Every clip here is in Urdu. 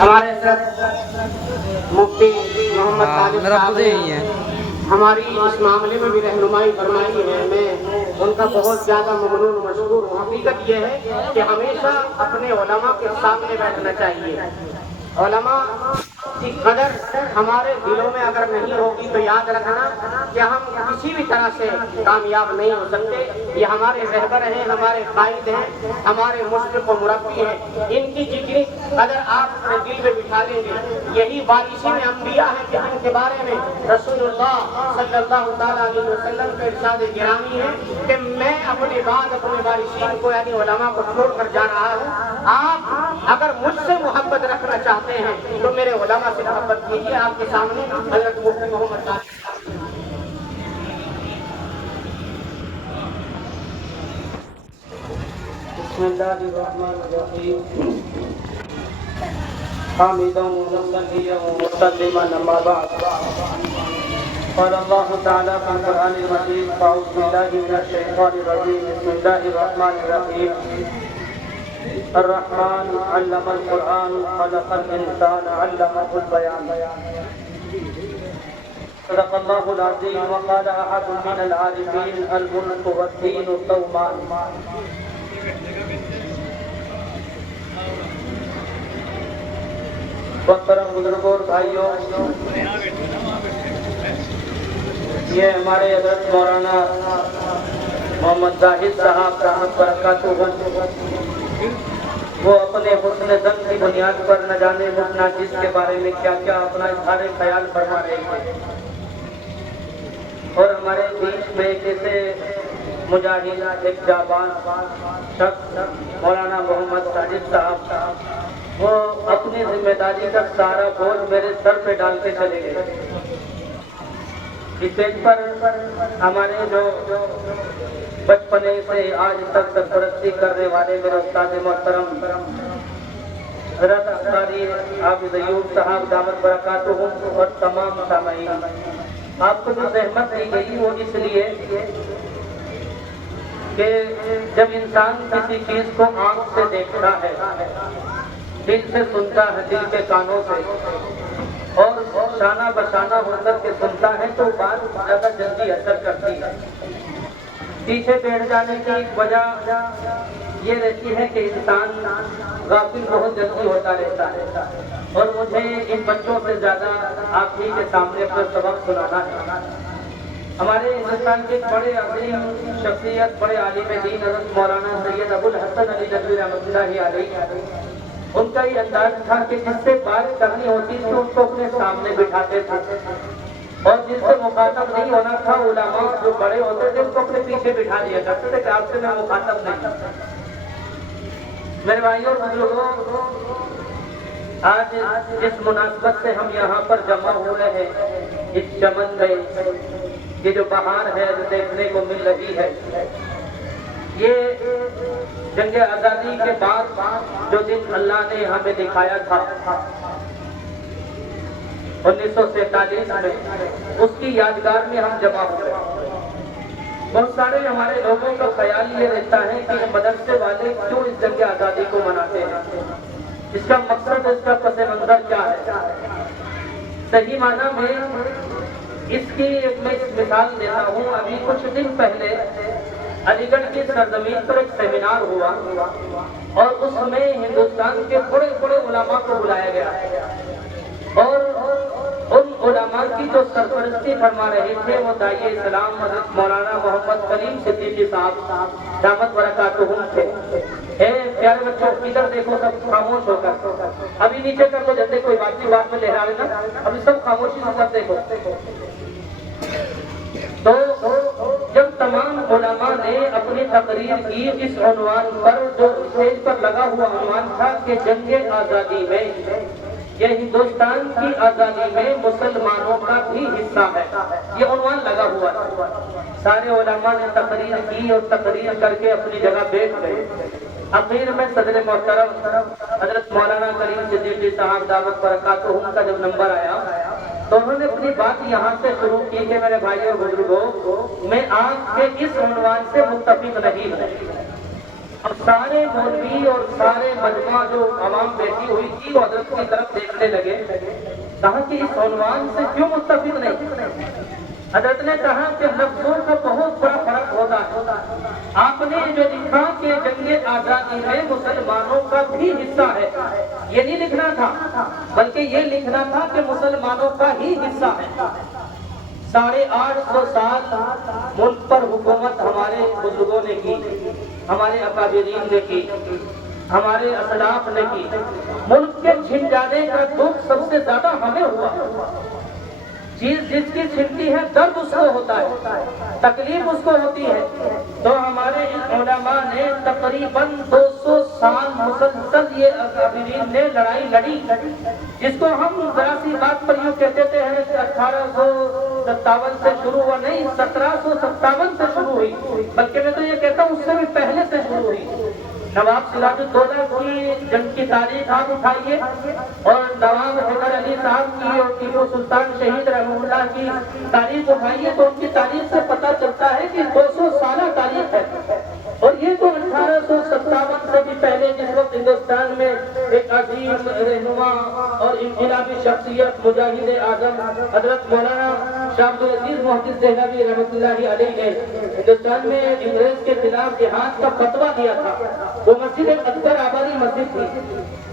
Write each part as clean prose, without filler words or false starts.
ہمارے حضرت مفتی محمد طالب صاحب نے ہماری اس معاملے میں بھی رہنمائی فرمائی ہے. میں ان کا بہت زیادہ ممنون و مشکور ہوں. حقیقت یہ ہے کہ ہمیشہ اپنے علماء کے سامنے بیٹھنا چاہیے. علماء کی قدر ہمارے دلوں میں اگر نہیں ہوگی تو یاد رکھنا کہ ہم کسی بھی طرح سے کامیاب نہیں ہو سکتے. یہ ہمارے رہبر ہیں، ہمارے قائد ہیں، ہمارے مشرف و مربی ہیں. ان کی جتنی قدر آپ اپنے دل میں بٹھا لیں گے، یہی وارثین انبیاء ہیں کہ جن کے بارے میں رسول اللہ صلی اللہ تعالیٰ علیہ وسلم کا ارشاد گرامی ہے کہ میں اپنے بعد اپنے وارثین کو یعنی علماء کو چھوڑ کر جا رہا ہوں. آپ اگر مجھ سے محبت رکھنا چاہتے ہیں تو میرے علماء سے محبت کیجیے. آپ کے سامنے حضرت مفتی محمد طالب. بسم اللہ الرحمن الرحیم. حامدا ومصليا ومسلما اما بعد. قال الله تعالى في القرآن المجيد: أعوذ بالله من الشيطان الرجيم. بسم الله الرحمن الرحيم. الرحمن علم القرآن خلق الإنسان علمه البيان. صدق الله العظيم. وقال أحد من العارفين: الملك والدين ثوبان. محترم بزرگوں اور بھائیوں، یہ ہمارے حضرت مولانا محمد زاہد صاحب رحمت برکاتہ وہ اپنے حسن ظن کی بنیاد پر نہ جانے مبنا جس کے بارے میں کیا کیا اپنا اظہار خیال فرما رہے ہیں. اور ہمارے بیچ میں ایک ایسے مجاہد، ایک جابان شخص مولانا محمد ساجد صاحب، وہ اپنی ذمہ داری کا سارا بوجھ میرے سر پہ ڈال کے چلے گئے. اس اسٹیج پر ہمارے جو بچپنے سے آج تک سرپرستی کرنے والے میرے استاد محترم حضرت اختاری عابد ایوب صاحب دامت برکاتہم اور تمام سامعین، آپ کو جو زحمت دی گئی وہ اس لیے کہ جب انسان کسی چیز کو آنکھ سے دیکھتا ہے، دل سے سنتا ہے، دل کے کانوں سے، اور شانہ بشانہ ہو کر کے سنتا ہے تو بات زیادہ جلدی اثر کرتی ہے. پیچھے بیٹھ جانے کی ایک وجہ یہ رہتی ہے کہ انسان غافل بہت جلدی ہوتا رہتا ہے. اور مجھے ان بچوں سے زیادہ آپ ہی کے سامنے اپنا سبق سنانا ہے. ہمارے ہندوستان کے بڑے عظیم شخصیت، بڑے عالم دین حضرت مولانا سید ابو الحسن علی ندوی رحمۃ اللہ علیہ، ان کا یہ انداز تھا کہ جس سے بات کرنی ہوتی تھی اس کو اپنے سامنے بٹھاتے تھے، اور جس سے مخاطب نہیں ہونا تھا علماء جو بڑے ہوتے تھے اس کو اپنے پیچھے بٹھا دیا کرتے تھے کہ آپ سے میں مخاطب نہیں. میرے بھائیوں اور بزرگوں، آج جس مناسبت سے ہم یہاں پر جمع ہوئے ہیں، اس چمن میں یہ جو بہار ہے جو دیکھنے کو مل رہی ہے، یہ جنگ آزادی کے بعد جو دن اللہ نے ہمیں دکھایا تھا 1947 میں، اس کی یادگار میں ہم جمع ہوئے. بہت سارے ہمارے لوگوں کا خیال یہ رہتا ہے کہ مدرسے والے کیوں اس جنگ آزادی کو مناتے ہیں، اس کا مقصد، اس کا پس منظر کیا ہے. صحیح معنی میں اس کی ایک میں مثال دیتا ہوں. ابھی کچھ دن پہلے علی گڑھ کی سرزمین پر ایک سیمینار ہوا اور اس میں ہندوستان کے بڑے بڑے علماء کو بلایا گیا، اور ان علماء کی جو سرپرستی فرما رہے تھے وہ داعی اسلام حضرت مولانا محمد کلیم صدیقی صاحب دامت برکاتہم تھے. پیارے بچوں ادھر دیکھو، سب خاموش ہو کر، ابھی نیچے کر دو جیسے کوئی بات نہیں، بات میں لہرا لینا، ابھی سب خاموشی سے سب دیکھو. تو جب تمام علماء نے اپنی تقریر کی اس عنوان پر، جو اسٹیج پر لگا ہوا عنوان تھا کہ جنگ آزادی میں، یہ ہندوستان کی آزادی میں مسلمانوں کا بھی حصہ ہے، یہ عنوان لگا ہوا تھا. سارے علماء نے تقریر کی اور تقریر کر کے اپنی جگہ بیٹھ گئے. اخیر میں صدر محترم حضرت مولانا کلیم صدیقی صاحب دعوت برکاتہم کا جب نمبر آیا تو انہوں نے اپنی بات یہاں سے شروع کی کہ میرے بھائیوں اور بزرگوں، میں آپ کے اس عنوان سے متفق نہیں ہوں. اب سارے مولوی اور سارے مجمع جو عوام بیٹھی ہوئی تھی وہ حضرت کی طرف دیکھنے لگے، کہا کہ اس عنوان سے کیوں متفق نہیں؟ حضرت نے کہا کہ لفظوں کا بہت بڑا فرق ہوتا ہے۔ آپ نے جو لکھا کہ جنگ آزادی میں مسلمانوں کا بھی حصہ ہے، یہ نہیں لکھنا تھا، بلکہ یہ لکھنا تھا کہ مسلمانوں کا ہی حصہ ہے۔ 850 سال ملک پر حکومت ہمارے بزرگوں نے کی، ہمارے اکابرین نے کی، ہمارے اسلاف نے کی۔ ملک کے چھن جانے کا دکھ سب سے زیادہ ہمیں ہوا۔ چیز جس کی چھنتی ہے درد اس کو ہوتا ہے، تکلیف اس کو ہوتی ہے۔ تو ہمارے علماء نے تقریباً 200 سال مسلسل یہ اکابرین نے لڑائی لڑی، جس کو ہم ذرا سی بات پر یوں کہتے تھے 1857 سے شروع ہوا، نہیں 1757 سے شروع ہوئی، بلکہ میں تو یہ کہتا ہوں اس سے بھی پہلے سے شروع ہوئی۔ نواب سراج الدولہ کی جنگ کی تاریخ آپ اٹھائیے اور نواب حیدر علی صاحب کی اور ٹیپو سلطان شہید رحمہ اللہ کی تاریخ اٹھائیے تو ان کی تاریخ سے پتہ چلتا ہے کہ 200 سالہ تاریخ ہے۔ اور یہ تو 1857 سے بھی پہلے جس وقت ہندوستان میں ایک عظیم رہنما اور انقلابی شخصیت مجاہد اعظم حضرت مولانا شاہ عبدالعزیز محدث دہلوی رحمۃ اللہ علیہ نے ہندوستان میں انگریز کے خلاف جہاد کا فتویٰ دیا تھا، وہ مسجد اکبر آبادی مسجد تھی۔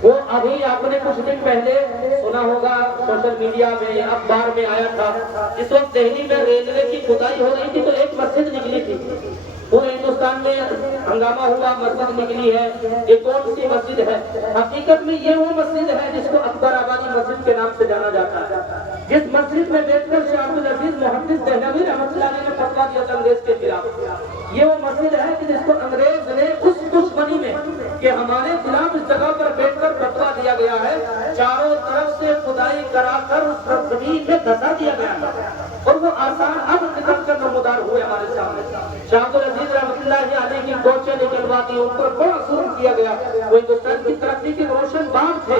وہ ابھی آپ نے کچھ دن پہلے سنا ہوگا سوشل میڈیا میں یا اخبار میں آیا تھا، اس وقت دہلی میں ریلوے کی کھدائی ہو رہی تھی تو ایک مسجد نکلی تھی، پورے ہندوستان میں ہنگامہ ہوا، مسجد نکلی ہے، یہ کون سی مسجد ہے؟ حقیقت میں یہ وہ مسجد ہے جس کو اکبر آبادی مسجد کے نام سے جانا جاتا ہے، جس مسجد میں بیٹھ کر شاہ عبدالعزیز محدث دہلوی رحمۃ اللہ علیہ نے فتویٰ دیا تھا انگریز کے خلاف۔ یہ وہ مسجد ہے کہ جس کو انگریز نے اس دشمنی میں کہ ہمارے خلاف اس جگہ پر بیٹھ کر فتویٰ دیا گیا ہے، چاروں طرف سے کھدائی کرا کر اس زمین میں دھسا دیا گیا ہے، اور وہ آسان اب نکل کر نمودار ہوئے ہمارے سامنے۔ شاہ عبدالعزیز رحمۃ اللہ علیہ کی کوچیں نکلوا دی، ان پر بڑا ظلم کیا گیا، وہ ہندوستان کی ترقی کے روشن بان تھے۔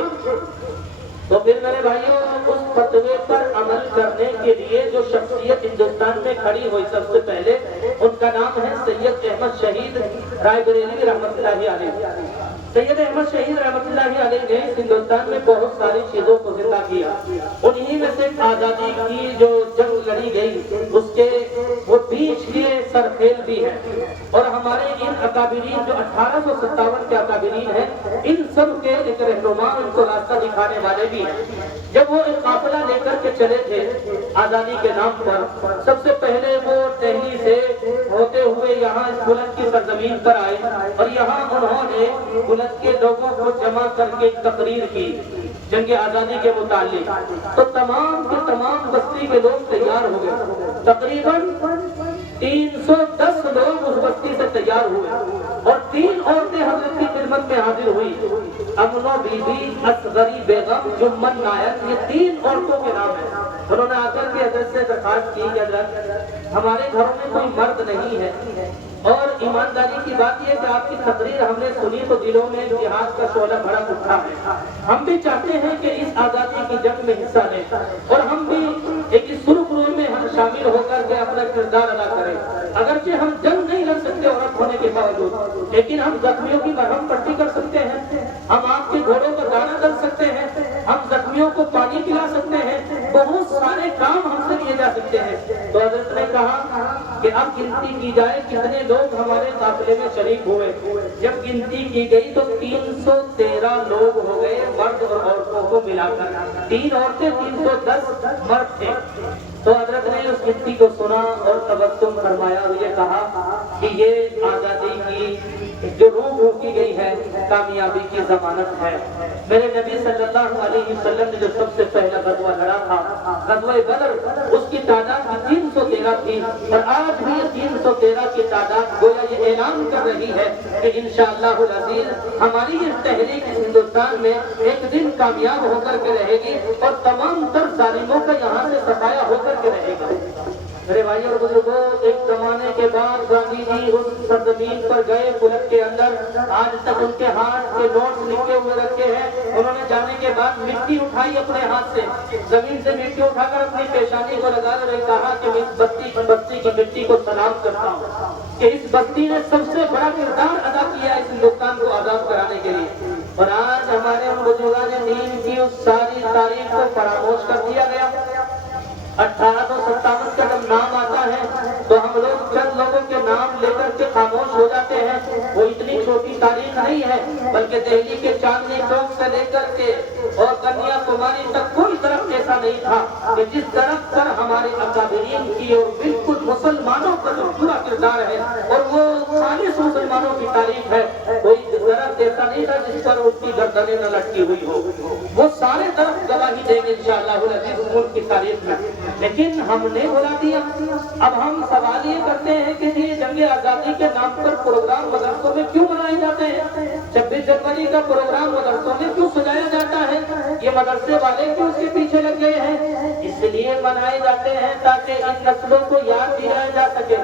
تو پھر میرے بھائیوں اس فتوے پر عمل کرنے کے لیے جو شخصیت ہندوستان میں کھڑی ہوئی سب سے پہلے، ان کا نام ہے سید احمد شہید رائے بریلوی رحمۃ اللہ علیہ۔ سید احمد شہید رحمۃ اللہ علیہ نے ہندوستان میں بہت ساری چیزوں کو زندہ کیا، انہی میں سے آزادی کی جو جنگ لڑی گئی اس کے وہ بیچ کے سرخیل بھی ہیں، اور ہمارے ان اکابرین جو 1857 کے اکابرین ہیں، ان سب کے ایک رہنما ان کو راستہ دکھانے والے بھی ہیں۔ جب وہ ایک قافلہ لے کر کے چلے تھے آزادی کے نام پر، سب سے پہلے وہ دہلی سے ہوتے ہوئے یہاں اس ملک کی سرزمین پر آئے، اور یہاں انہوں نے ملک کے لوگوں کو جمع کر کے ایک تقریر کی جنگ آزادی کے متعلق، تو تمام کے تمام بستی کے لوگ تیار ہو گئے، تقریباً 310 لوگ اس بستی سے تیار ہوئے، اور 3 عورتیں حضرت کی خدمت میں حاضر ہوئی، امنو بی بی، اصغری بیگم، جمن نائک، یہ 3 عورتوں کے نام ہیں۔ انہوں نے آ کر کے حضرت سے درخواست کی کہ حضرت ہمارے گھروں میں کوئی مرد نہیں ہے، اور ایمانداری کی بات یہ ہے کہ آپ کی تقریر ہم نے سنی تو دلوں میں جہاد کا شعلہ بھڑک اٹھا ہے، ہم بھی چاہتے ہیں کہ اس آزادی کی جنگ میں حصہ لیں، اور ہم بھی ایک سرخ روح میں ہم شامل ہو کر کے اپنا کردار ادا کریں۔ اگرچہ ہم جنگ نہیں لڑ سکتے عورت ہونے کے باوجود، لیکن ہم زخمیوں کی مرہم پٹی کر سکتے ہیں، ہم آپ کے گھوڑوں کا دانہ کر سکتے ہیں، ہم زخمیوں کو پانی پلا سکتے ہیں، بہت سارے کام ہم سے کیے جا سکتے ہیں۔ تو حضرت نے کہا کہ اب گنتی کی جائے کتنے لوگ ہمارے قافلے میں شریک ہوئے۔ جب گنتی کی گئی تو 313 لوگ ہو گئے، مرد اور عورتوں کو ملا کر، 3 عورتیں 310 مرد تھے۔ تو حضرت نے اس گنتی کو سنا اور تبسم فرمایا اور یہ کہا کہ یہ آزادی کی جو روح پھونکی گئی ہے کامیابی کی ضمانت ہے۔ میرے نبی صلی اللہ علیہ وسلم نے جو سب سے پہلا غزوہ لڑا تھا غزوہ بدر، اس کی تعداد 313 تھی، اور آج بھی 313 کی تعداد گویا یہ اعلان کر رہی ہے کہ انشاءاللہ العزیز ہماری یہ تحریک ہندوستان میں ایک دن کامیاب ہو کر کے رہے گی، اور تمام تر ظالموں کا یہاں سے صفایا ہو کر کے رہے گا۔ میرے بھائی اور بزرگوں، ایک زمانے کے بعد گاندھی جی اس سرزمین پر گئے ملک کے اندر، آج تک ان کے ہاتھ کے نوٹ لکھے ہوئے رکھے ہیں۔ انہوں نے جانے کے بعد مٹی اٹھائی اپنے ہاتھ سے، زمین سے مٹی اٹھا کر اپنی پیشانی کو لگا کر کہا کہ میں اس بستی کی مٹی کو سلام کرتا ہوں کہ اس بستی نے سب سے بڑا کردار ادا کیا اس ہندوستان کو آزاد کرانے کے لیے۔ اور آج ہمارے ان بزرگان دین کی اس ساری تاریخ کو فراموش کر دیا گیا۔ 1857 کا جب نام آتا ہے تو ہم لوگ چند لوگوں کے نام لے کر کے خاموش ہو جاتے ہیں۔ وہ اتنی چھوٹی تاریخ نہیں ہے، بلکہ دہلی کے چاندنی چوک سے لے کر کے اور کنیا کماری تک کوئی درخت ایسا نہیں تھا کہ جس درخت پر ہمارے اکابرین کی اور بالکل مسلمانوں کا جو پورا کردار ہے اور وہ خالص مسلمانوں کی تاریخ ہے، کوئی درخت ایسا نہیں تھا جس پر اس کی گردنیں نہ لٹکی ہوئی ہو۔ وہ سارے درخت گواہی دیں گے انشاءاللہ العزیز ملک کی تاریخ میں، لیکن ہم نے بلا دیا۔ اب ہم سوال یہ کرتے ہیں کہ یہ جنگ آزادی کے نام پر پروگرام مدرسوں میں کیوں منائے جاتے ہیں؟ 26 جنوری کا پروگرام مدرسوں میں کیوں سجایا جاتا ہے؟ یہ مدرسے والے کیوں اس کے پیچھے لگ گئے ہیں؟ اس لیے منائے جاتے ہیں تاکہ ان نسلوں کو یاد دلایا جا سکے،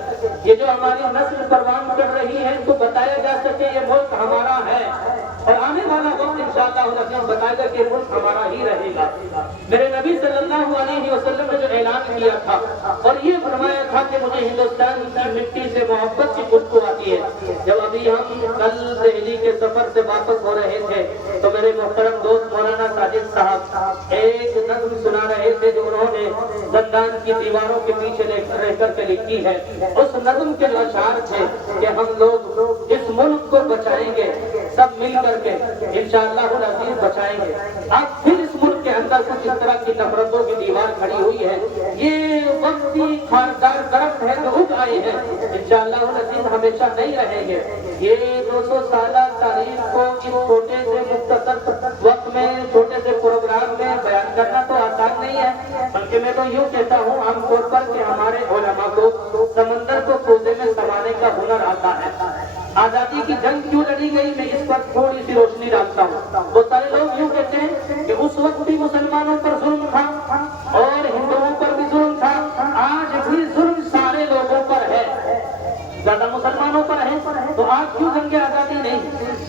یہ جو ہماری نسل پروان کر رہی ہے ان کو بتایا جا سکے یہ ملک ہمارا ہے، اور آنے والا وقت انشاءاللہ العزیز بتائے گا کہ یہ ملک ہمارا ہی رہے گا۔ میرے نبی صلی اللہ علیہ وسلم نے جو اعلان کیا تھا اور یہ فرمایا تھا کہ مجھے ہندوستان کی مٹی سے محبت کی خوشبو آتی ہے۔ جب ابھی ہم کل دہلی کے سفر سے واپس ہو رہے تھے تو میرے محترم دوست مولانا ساجد صاحب ایک نظم سنا رہے تھے جو انہوں نے زندان کی دیواروں کے پیچھے رہ کر کے لکھی ہے۔ اس نظم کے اشعار تھے کہ ہم لوگ اس ملک کو بچائیں گے، سب مل کر کے انشاءاللہ العزیز بچائیں گے۔ اب پھر اس ملک کے اندر کچھ اس طرح کی نفرتوں کی دیوار کھڑی ہوئی ہے، یہ وقتی خاردار درخت ہے جو اگ آئے ہیں، انشاءاللہ العزیز ہمیشہ نہیں رہیں گے۔ یہ 200 سالہ تاریخ کو اس چھوٹے سے مختصر وقت میں چھوٹے سے پروگرام میں بیان کرنا تو آسان نہیں ہے، بلکہ میں تو یوں کہتا ہوں عام طور پر کہ ہمارے علماء کو سمندر کو کوزے میں سمانے کا ہنر آتا ہے۔ آزادی کی جنگ کیوں لڑی گئی میں اس پر تھوڑی سی روشنی ڈالتا ہوں۔ وہ سارے لوگ یوں کہتے ہیں کہ اس وقت بھی مسلمانوں پر ظلم تھا اور ہندوؤں پر بھی ظلم تھا، آج بھی ظلم سارے لوگوں پر ہے، زیادہ مسلمانوں پر ہے، تو آج کیوں جنگ آزادی نہیں؟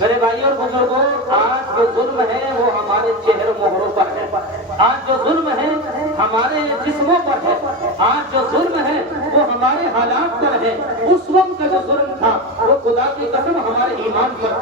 میرے بھائی اور بزرگوں، آج جو ظلم ہے وہ ہمارے چہر مہروں پر ہے، آج جو ظلم ہے ہمارے جسموں پر ہے، آج جو ظلم ہے وہ ہمارے حالات پر ہے۔ اس وقت کا جو ظلم تھا وہ خدا کی قسم ہمارے ایمان پر،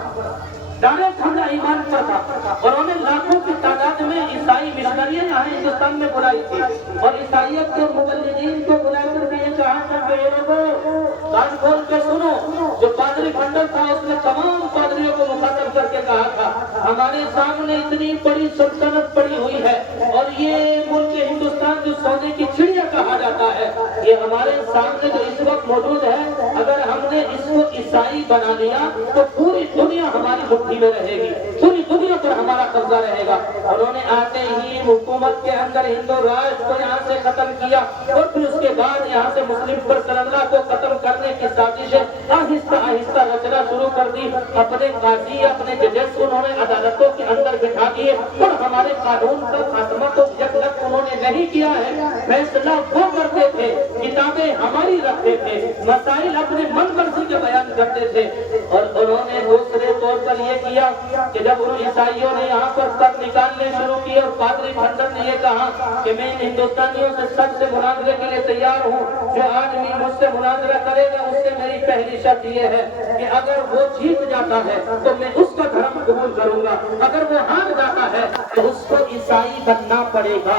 ڈائریکٹ حملہ ایمان پر تھا، اور انہوں نے لاکھوں کی تعداد میں عیسائی مشنریاں یہاں ہندوستان میں بلائی تھی اور عیسائیت کے مبلغین کو بلا کر کے یہ کہا تھا کہ یہ لوگوں کان کھول کے سنو، جو پادری کھنڈر تھا اس نے تمام پادریوں کو مخاطب کر کے کہا تھا ہمارے سامنے اتنی بڑی سلطنت پڑی ہوئی ہے اور یہ ملک ہندوستان جو سونے کی چڑیا کہا جاتا ہے یہ ہمارے سامنے جو اس وقت موجود ہے، اگر ہم نے اس کو عیسائی بنا لیا تو پوری دنیا ہماری مٹھی میں رہے گی، پوری دنیا پر ہمارا قبضہ رہے گا۔ انہوں نے آتے ہی حکومت کے اندر ہندو راج کو یہاں سے ختم کیا اور پھر اس کے بعد یہاں سے مسلم پرسنلہ کو ختم کرنے کی سازشیں آہستہ آہستہ رچنا شروع کر دی۔ اپنے قاضی اپنے ججز انہوں نے عدالتوں کے اندر بٹھا دیے اور ہمارے قانون کا خاتمہ تو جب تک انہوں نے نہیں کیا ہے، فیصلہ وہ کرتے تھے، کتابیں ہماری رکھتے تھے، مسائل اپنے من مرضی کے بیان کرتے تھے۔ اور انہوں نے دوسرے طور پر یہ کیا کہ جب ان عیسائیوں نے یہاں پر سب نکالنے شروع کیے اور پادری کھنڈر نے یہ کہا کہ میں ہندوستانیوں سے سب سے مناظرے کے لیے تیار ہوں، جو آدمی مجھ سے مناظرہ کرے گا اس سے میری پہلی شرط یہ ہے کہ اگر وہ جیت جاتا ہے تو میں اس کا دھرم قبول کروں گا، اگر وہ ہار جاتا ہے تو اس کو عیسائی بننا پڑے گا۔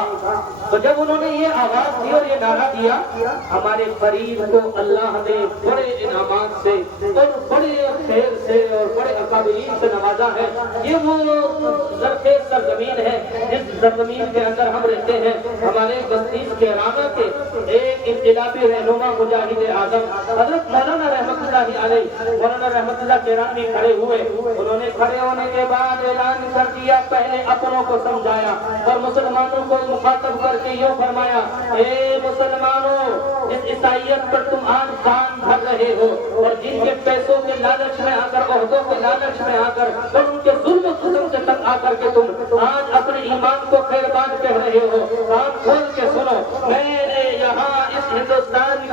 تو جب انہوں نے یہ آواز دی اور یہ نعرہ دیا، ہمارے قریب کو اللہ نے بڑے انعامات سے اور بڑے خیر سے اور بڑے اکابرین سے نوازا ہے۔ یہ وہ زرخیز سرزمین ہے جس سرزمین کے اندر ہم رہتے ہیں۔ ہمارے بستیز کیرانہ کے ایک انقلابی رہنما مجاہد اعظم حضرت مولانا رحمت اللہ علیہ، مولانا رحمت اللہ کیرانوی کھڑے ہوئے، انہوں نے کھڑے ہونے کے بعد اعلان کر دیا، پہلے اپنوں کو سمجھایا اور مسلمانوں کو مخاطب کر کے یوں فرمایا، اے مسلمانوں، جس عیسائیت پر تم آج کان دھر رہے ہو اور جن کے پیسوں کے لالچ میں آ کر، عہدوں کے لالچ میں آ کر اور ان کے ظلم و ستم سے تنگ آ کر کے تم آج اپنے ایمان کو خیر بات کہہ رہے ہو، کان کھول کے سنو، میں نے یہاں اس ہندوستان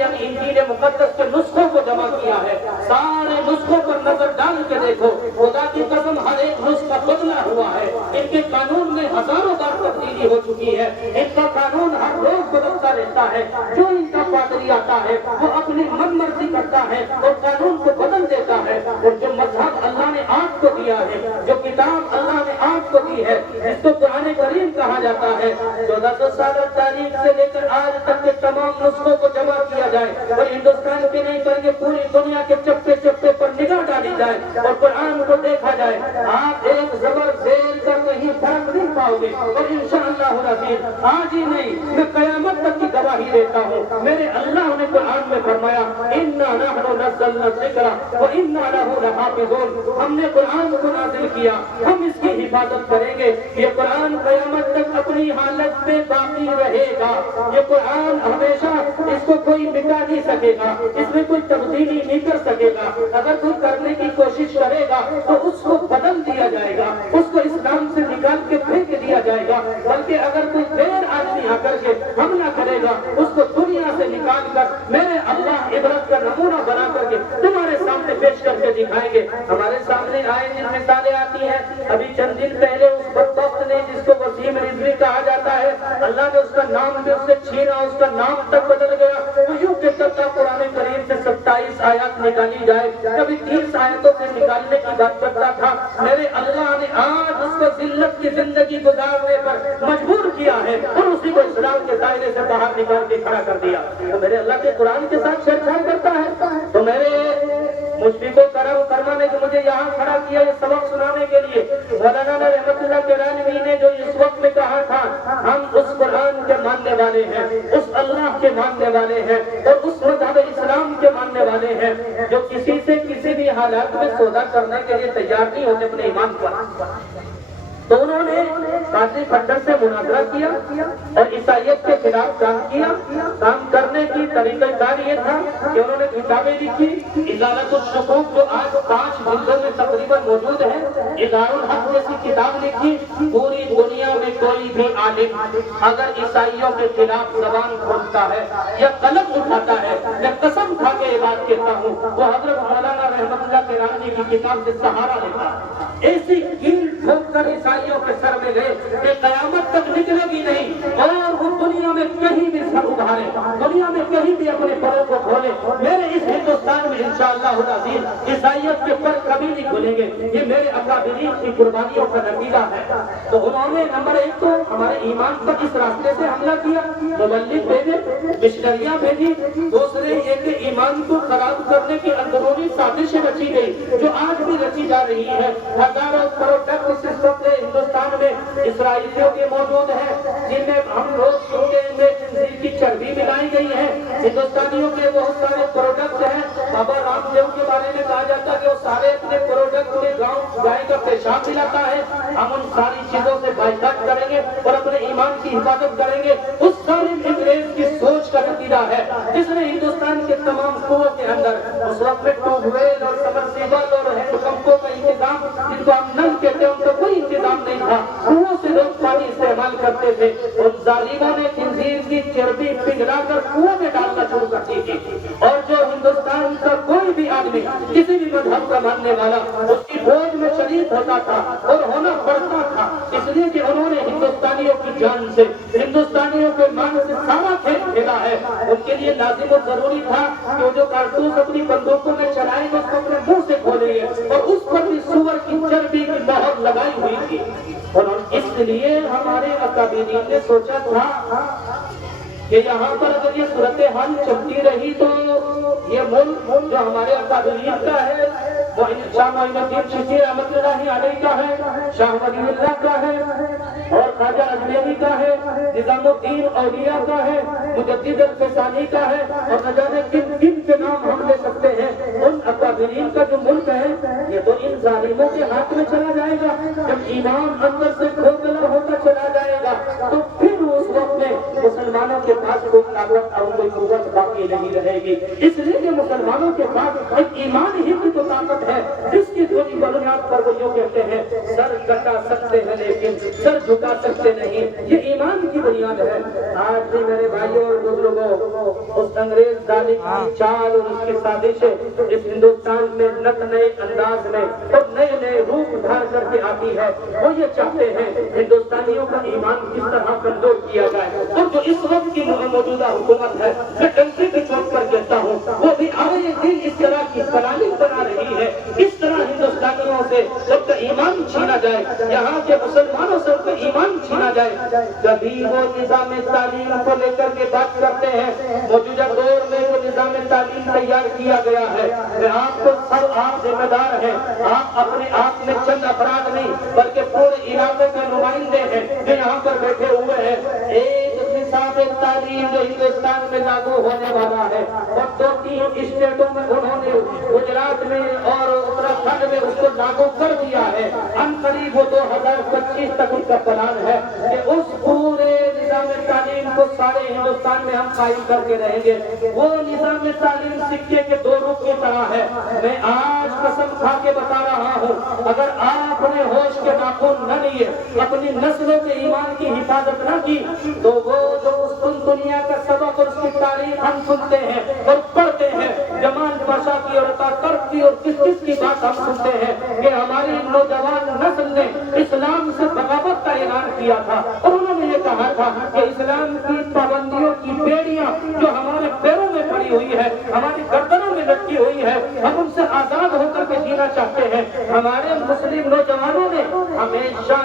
یعنی انجیل مقدس کے نسخوں کو جمع کیا ہے، سارے نسخوں پر نظر ڈال کے دیکھو، خدا کی قسم ہر ایک نسخہ بدلا ہوا ہے، ان کے قانون میں ہزاروں بار تبدیلی ہو چکی ہے، ان کا قانون ہر روز بدلتا رہتا ہے، جو ان کا پادری آتا ہے وہ اپنی من مرضی کرتا ہے اور قانون کو بدل دیتا ہے، اور جو مذہب اللہ نے آپ کو دیا ہے، جو کتاب اللہ نے آپ کو دی ہے، جس کو قرآن کریم کہا جاتا ہے، 1400 سالہ تاریخ سے لے کر آج تک کے تمام نسخوں کو جمع کیا جائے اور ہندوستان کے نہیں بلکہ پوری دنیا کے چپے چپے پر نگاہ ڈالی جائے اور قرآن کو دیکھا جائے، آپ ایک زبر زیر کا کہیں فرق نہیں پاؤ گے، اور انشاءاللہ العزیز آج ہی نہیں میں قیامت تک کی گواہی دیتا ہوں، میرے اللہ نے قرآن میں فرمایا اِنَّا نَحْنُ نَزَّلْنَا الذِّكْرَ وَإِنَّا لَهُ لَحَافِظُونَ، ہم نے قرآن کو نازل کیا، ہم اس کی حفاظت کریں گے، یہ قرآن قیامت تک اپنی حالت میں باقی رہے گا، یہ قرآن ہمیشہ اس کو کوئی مٹا نہیں سکے گا، اس میں کوئی تبدیلی نہیں کر سکے گا، اگر کوئی کرنے کی کوشش کرے گا تو اس کو بدل دیا جائے گا، اس کو اسلام سے نکال کے پھینک دیا جائے گا، بلکہ اگر کوئی غیر آدمی آ کر کے حملہ کرے گا اس کو دنیا سے نکال کر میرے اللہ عبرت کا نمونہ بنا کر کے تمہارے سامنے پیش کر کے دکھائیں گے۔ ہمارے سامنے آئے دن مثالیں آتی ہیں، ابھی چند دن پہلے اس بدبخت نے جس کو وسیم رضوی کہا جاتا ہے، اللہ نے اس کا نام بھی اس سے چھینا، اس کا نام تک بدل گیا، تو یوں کہ قرآن کریم سے 27 آیات نکالی جائے، کبھی 30 آیتوں سے نکالنے کی بات کرتا تھا، میرے اللہ نے آج اس کو ذلت کی زندگی گزارنے پر مجبور کیا ہے اور اسی کو اسلام کے دائرے سے باہر نکال کے کھڑا کر دیا، تو میرے اللہ کے قرآن کے ساتھ چھیڑچھاڑ کرتا ہے، تو میرے مشفق و کرما نے جو مجھے یہاں کھڑا کیا یہ سبق سنانے کے لیے، مولانا رحمت اللہ کیرانوی نے جو اس وقت میں کہا تھا ہم اس قرآن کے ماننے والے ہیں، اس اللہ کے ماننے والے ہیں اور اس مذہب اسلام کے ماننے والے ہیں جو کسی سے کسی بھی حالات میں سودا کرنے کے لیے تیار نہیں ہوتے اپنے ایمان پر، تو انہوں نے قاضی کھٹر سے مناظرہ کیا اور عیسائیت کے خلاف کام کیا، کام کرنے کی طریقہ کار یہ تھا کہ انہوں نے کتابیں لکھی، ازالت الشکوک جو آج 5 جلدوں میں تقریباً موجود ہے، اظہار الحق جیسی کتاب لکھی، پوری دنیا میں کوئی بھی عالم اگر عیسائیوں کے خلاف زبان کھولتا ہے یا قلم اٹھاتا ہے یا قسم کھا کے یہ بات کہتا ہوں وہ حضرت مولانا رحمت اللہ کیرانوی کی کتاب سے سہارا لیتا، ایسی کیل ٹھوک کر عیسائیوں کے سر میں گئے کہ قیامت تک نکلے گی نہیں اور وہ دنیا میں کہیں بھی سر ابھارے، دنیا میں کہیں بھی اپنے پروں کو کھولے، میرے اس ہندوستان میں انشاءاللہ العزیز عیسائیت کے پر کبھی نہیں کھولیں گے، یہ میرے اکابرین کی قربانیوں کا نتیجہ ہے۔ تو انہوں نے نمبر 1 تو ہمارے ایمان پر اس راستے سے حملہ کیا، مبلغ بھیجے، مشنریاں بھیجی، دوسرے یہ کہ ایمان کو خراب کرنے کی اندرونی سازشیں رچی گئی جو آج بھی رچی جا رہی ہے، ہزاروں پروڈکٹ اس وقت ہندوستان میں اسرائیلیوں کے موجود ہیں جن میں ہم روز سنتے ہیں خنزیر کی چربی ملائی گئی ہے، ہندوستانیوں کے بہت سارے پروڈکٹ ہیں، بابا رام دیو کے بارے میں کہا جاتا ہے کہ وہ سارے اپنے پروڈکٹ میں گاؤں گائے کا پیشاب ملاتا ہے، ہم ان ساری چیزوں سے بائیکاٹ کریں گے اور اپنے ایمان کی حفاظت کریں گے، اس سارے انگریز کی سوچ کا نتیجہ ہے جس نے ہندوستان کے تمام کنوؤں کے اندر اس وقت میں ٹیوب ویل اور سبمرسیبل اور ہینڈ پمپوں کا انتظام، جن کو ہم نل کہتے ہیں ان کا کوئی انتظام نہیں تھا، کنووں سے لوگ پانی استعمال کرتے تھے اور ظالموں نے خنزیر کی چربی پگھلا کر کنووں میں ڈالنا شروع کر دی تھی، اور جو ہندوستان کا کوئی بھی آدمی کسی بھی مذہب کا ماننے والا اس کی فوج میں شریک ہوتا تھا اور ہونا پڑتا تھا، اس لیے کہ انہوں نے ہندوستانیوں کی جان سے، ہندوستانیوں کے مان سے سارا کھیل کھیلا ہے، ان کے لیے لازم و ضروری تھا کہ وہ جو کارتوس اپنی بندوقوں میں چلائیں گے اس کو اپنے منہ سے کھولیں گے اور اس پر بھی سور کی چربی کی مہر لگائی ہوئی تھی، اور اس لیے ہمارے اکابرین نے سوچا تھا کہ یہاں پر اگر یہ صورتحال چلتی رہی تو یہ ملک جو ہمارے اکابرین کا ہے وہ شاہ معین الدین چشتی رحمت اللہ علیہ کا ہے، شاہ ولی اللہ کا ہے اور خواجہ اجمیری کا ہے، نظام الدین اولیاء کا ہے، مجدد الفسانی کا ہے، اور نہ جانے کن کن کے نام ہم لے سکتے ہیں، ان اکابرین کا جو ملک ہے یہ تو ان ظالموں کے ہاتھ میں چلا جائے گا، جب ایمان اندر سے کھوکھلا ہوتا چلا جائے گا تو پھر اس وقت میں مسلمانوں کے پاس کوئی طاقت اور کوئی قوت باقی نہیں رہے گی، اس لیے کہ مسلمانوں کے پاس ایک ایمان ہی کی تو طاقت ہے جس کی تھوڑی بنیاد پر وہ یوں کہتے ہیں سر کٹا سکتے ہیں لیکن سر جھکا سکتے نہیں، یہ ایمان کی بنیاد ہے۔ آج بھی میرے بھائیوں اور بزرگوں اس انگریز ظالم کی چال اور اس کی سازشیں اس ہندوستان میں نت نئے انداز میں اور نئے نئے روپ دھار کر کے آتی ہے. وہ یہ چاہتے ہیں ہندوستانیوں کا ایمان کس طرح کمزور کیا جائے. اور جو اس وقت کی موجودہ حکومت ہے میں ٹنکی کی چوٹ پر کہتا ہوں وہ بھی آئے دن اس طرح کی پلاننگ بنا رہی ہے کس طرح ہندوستانیوں سے ان کا ایمان چھینا جائے, یہاں کے مسلمانوں سے ان کا ایمان چھینا جائے. کبھی وہ نظام تعلیم کو لے کر کے بات کرتے ہیں. موجودہ دور میں جو نظام تعلیم تیار کیا گیا ہے میں آپ کو سب آپ ذمہ دار ہیں. آپ اپنے آپ میں چند افراد نہیں بلکہ پورے علاقے کے نمائندے ہیں جو یہاں پر بیٹھے ہوئے ہیں. ایک نظام تعلیم جو ہندوستان میں لاگو ہونے والا ہے اور 2-3 اسٹیٹوں میں انہوں نے گجرات میں اور اتراکھنڈ میں اس کو لاگو کر دیا ہے. ان قریب وہ 2025 تک ان کا پلان ہے کہ اس پورے نظام تعلیم کو سارے ہندوستان میں ہم قائم کر کے رہیں گے. وہ نظام تعلیم سکے کے 2 رخ کی طرح ہے. میں آج قسم کھا کے بتا رہا ہوں اگر آپ نے ہوش کے ناخن نہ لیے اپنی نسلوں کے ایمان کی حفاظت نہ کی تو وہ جو اس دنیا کا سبق اور اس کی تاریخ ہم سنتے ہیں اور پڑھتے ہیں, جمال پاشا کی اور عطا ترک کی اور کس کی بات ہم سنتے ہیں کہ ہماری نوجوان نسل نے اسلام سے بغاوت کا اعلان کیا تھا اور انہوں نے یہ کہا تھا کہ اسلام کی پابندیوں کی بیڑیاں جو ہمارے پیروں میں پڑی ہوئی ہے ہماری گردنوں میں لٹکی ہوئی ہے ہم ان سے آزاد ہو کر کے جینا چاہتے ہیں. ہمارے مسلم نوجوانوں نے ہمیشہ